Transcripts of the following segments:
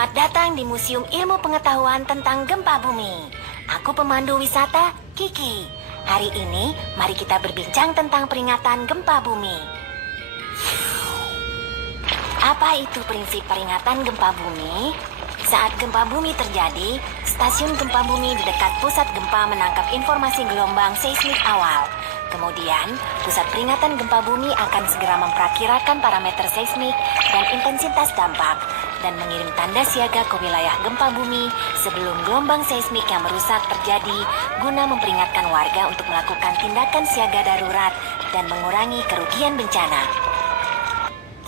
Selamat datang di Museum Ilmu Pengetahuan tentang Gempa Bumi. Aku pemandu wisata, Kiki. Hari ini, mari kita berbincang tentang peringatan gempa bumi. Apa itu prinsip peringatan gempa bumi? Saat gempa bumi terjadi, stasiun gempa bumi di dekat pusat gempa menangkap informasi gelombang seismik awal. Kemudian, pusat peringatan gempa bumi akan segera memperkirakan parameter seismik dan intensitas dampak dan mengirim tanda siaga ke wilayah gempa bumi sebelum gelombang seismik yang merusak terjadi guna memperingatkan warga untuk melakukan tindakan siaga darurat dan mengurangi kerugian bencana.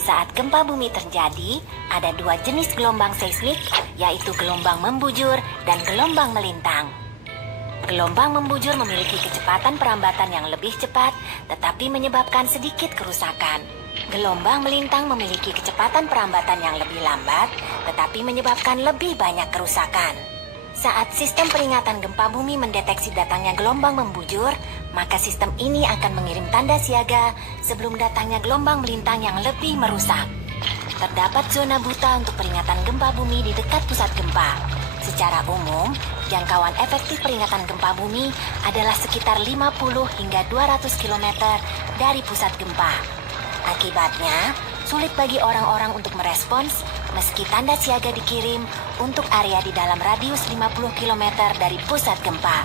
Saat gempa bumi terjadi, ada dua jenis gelombang seismik, yaitu gelombang membujur dan gelombang melintang. Gelombang membujur memiliki kecepatan perambatan yang lebih cepat, tetapi menyebabkan sedikit kerusakan. Gelombang melintang memiliki kecepatan perambatan yang lebih lambat, tetapi menyebabkan lebih banyak kerusakan. Saat sistem peringatan gempa bumi mendeteksi datangnya gelombang membujur, maka sistem ini akan mengirim tanda siaga sebelum datangnya gelombang melintang yang lebih merusak. Terdapat zona buta untuk peringatan gempa bumi di dekat pusat gempa. Secara umum, jangkauan efektif peringatan gempa bumi adalah sekitar 50 hingga 200 km dari pusat gempa. Akibatnya, sulit bagi orang-orang untuk merespons meski tanda siaga dikirim untuk area di dalam radius 50 km dari pusat gempa.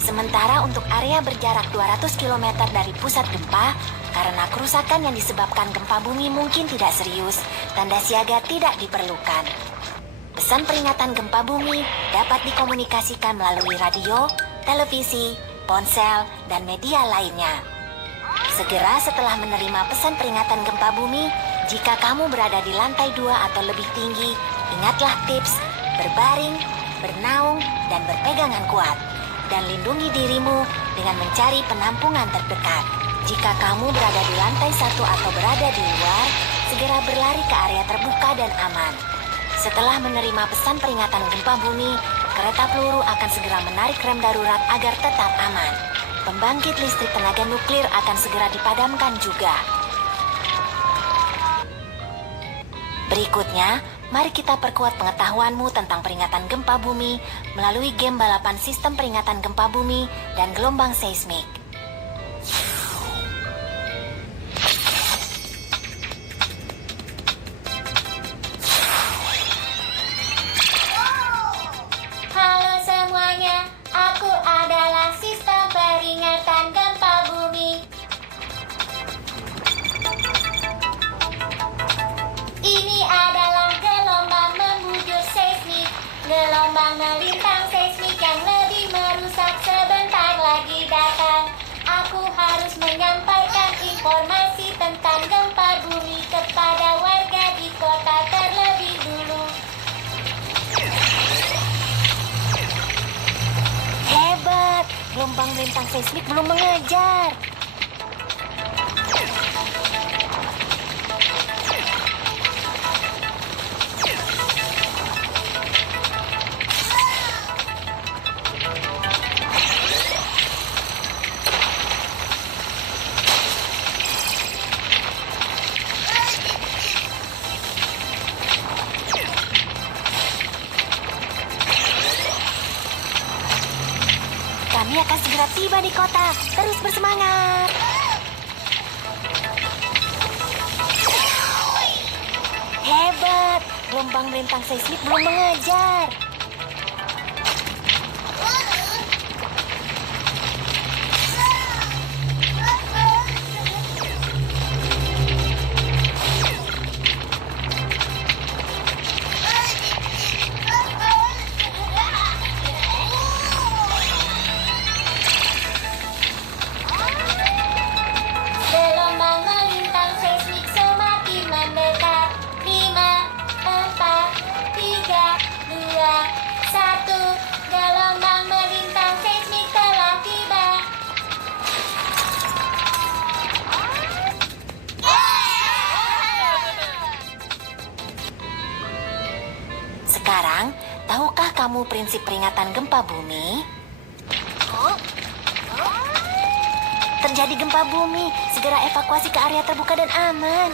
Sementara untuk area berjarak 200 km dari pusat gempa, karena kerusakan yang disebabkan gempa bumi mungkin tidak serius, tanda siaga tidak diperlukan. Pesan peringatan gempa bumi dapat dikomunikasikan melalui radio, televisi, ponsel, dan media lainnya. Segera setelah menerima pesan peringatan gempa bumi, jika kamu berada di lantai 2 atau lebih tinggi, ingatlah tips berbaring, bernaung, dan berpegangan kuat. Dan lindungi dirimu dengan mencari penampungan terdekat. Jika kamu berada di lantai 1 atau berada di luar, segera berlari ke area terbuka dan aman. Setelah menerima pesan peringatan gempa bumi, kereta peluru akan segera menarik rem darurat agar tetap aman. Pembangkit listrik tenaga nuklir akan segera dipadamkan juga. Berikutnya, mari kita perkuat pengetahuanmu tentang peringatan gempa bumi melalui game balapan sistem peringatan gempa bumi dan gelombang seismik. Halo semuanya, aku adalah sistem peringatan gempa bumi. Ini adalah gelombang membujur seismik, gelombang melintang seismik yang lebih merusak sebentar lagi datang. Aku harus menyampaikan informasi tentang gempa bumi kepada warga di kota terlebih dulu. Hebat, gelombang melintang seismik belum mengejar. Kami akan segera tiba di kota. Terus bersemangat. Hebat, gelombang melintang seismik belum mengejar. Gelombang melintang seismik semakin mendekat. 5, 4, 3, 2, 1. Gelombang melintang seismik telah tiba. Sekarang, tahukah kamu prinsip peringatan gempa bumi? Terjadi gempa bumi, segera evakuasi ke area terbuka dan aman.